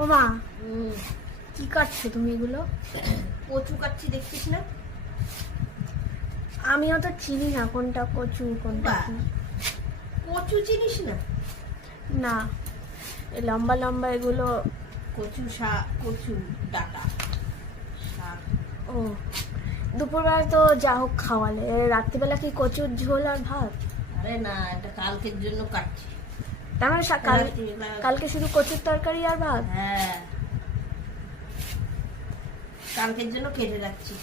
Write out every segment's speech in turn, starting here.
ও মা কি কাটছো তুমি এগুলো? কচু কাটছি দেখছিস না? আমিও তো চিনি না কোনটা কচু কোনটা কচু চিনিস না? না এই লম্বা লম্বা এগুলো। কচু শাক কচু ডাটা। শাক। ও দুপুরবেলা তো যা হোক খাওয়ালে রাত্রিবেলা কি কচুর ঝোল আর ভাত? আরে না এটা কালকের জন্য কাটছি। তার মানে কাল কালকে শুধু কচুর তরকারি আর ভাত? হ্যাঁ। কালকের জন্য কেটে রাখছি।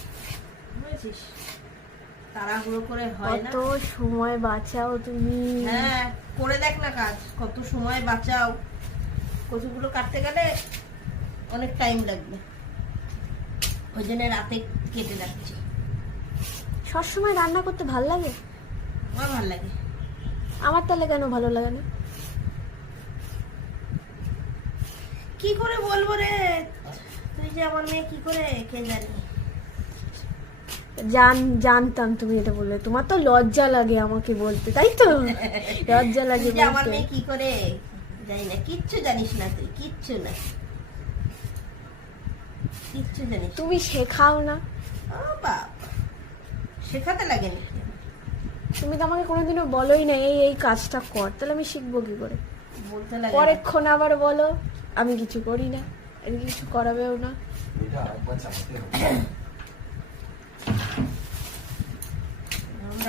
বুঝেছিস? তাড়াহুড়ো করে হয় না। কত সময় বাঁচাও তুমি। হ্যাঁ করে দেখ না কাজ। কত সময় বাঁচাও। কচুগুলো কাটতে গেলে অনেক টাইম লাগবে। ওই জন্য রাতে কেটে রাখছি। সবসময় রান্না করতে ভালো লাগে? আমার ভালো লাগে। আমার তাহলে কেন ভালো লাগে না? কি করে বলব রে? তুই যে আমার মেয়ে কি করে কে জানি। জান জানতাম তুমি এটা বললে। তোমার তো লজ্জা লাগে আমাকে বলতে তাই তো? লজ্জা লাগে আমার মেয়ে কি করে জানি না কিচ্ছু জানিস না তুই কিচ্ছু না। কিচ্ছু জানিস তুমি শেখাও না। বাবা শেখাতে লাগে নাকি তুমি তো আমাকে কোনোদিনও বলোই না এই এই কাজটা কর তাহলে আমি শিখব কি করে? বলতে লাগে না। পরেক্ষণ আবার বলো। আমি কিছু করি না এদিকে কিছু করাবেও না।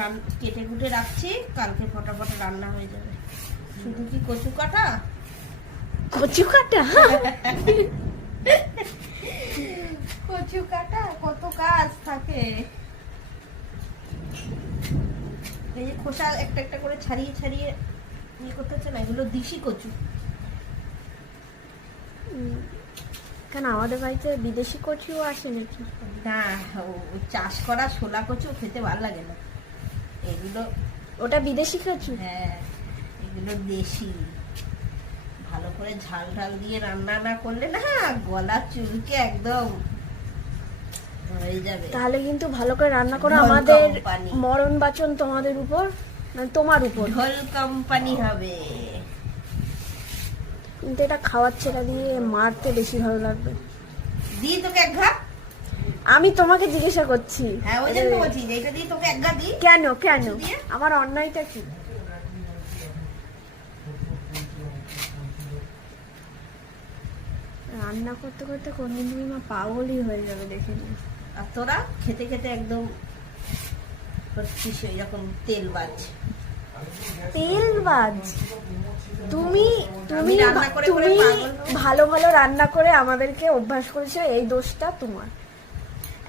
আমি কেটে কুটে রাখছি কালকে ফটাফট রান্না হয়ে যাবে। শুধু কি কচু কাটা? কচু কাটা? কচু কাটা কত কাজ থাকে। এই যে খোসা একটা একটা করে ছাড়িয়ে ছাড়িয়ে ইয়ে করতে হচ্ছে না এগুলো দিশি কচু। কেন আমাদের বাড়িতে বিদেশি কচুও আসে নাকি? না ও- চাষ করা শোলা কচু খেতে ভালো লাগে না। এগুলো ওটা বিদেশি কচু? হ্যাঁ এগুলো দেশি। ভালো করে ঝাল ঢাল দিয়ে রান্না না করলে না গলা চুলকে একদম হয়ে যাবে। তাহলে কিন্তু ভালো করে রান্না করো। আমাদের। মরণ বাচন তোমাদের উপর মানে তোমার উপর। ঢোল কোম্পানি হবে। কিন্তু এটা খাওয়ার ছেড়া দিয়ে মারতে বেশি ভালো লাগবে। দি তোকে এক ঘা আমি তোমাকে জিজ্ঞাসা করছি। হ্যাঁ ওই জন্য বলছি যে এটা দিয়ে তোকে এক ঘা দি কেন কেন? আমার অন্যায়টা কি? রান্না করতে করতে কোনদিন তুমি মা পাগলই হয়ে যাবে দেখে নিও। আর তোরা খেতে খেতে একদম হচ্ছিস ওই রকম তেল বাজ। তেলবাজ তুমি তুমি রান্না করে করে তুমি পাগল ভালো ভালো রান্না করে আমাদেরকে অভ্যাস করেছ এই দোষটা তোমার।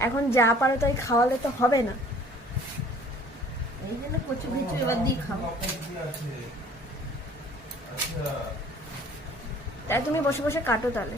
এখন যা পারো তাই খাওয়ালে তো হবে না। এই জন্য কচু কিছু এবার দিয়ে খাব তাই তুমি বসে বসে কাটো তাহলে।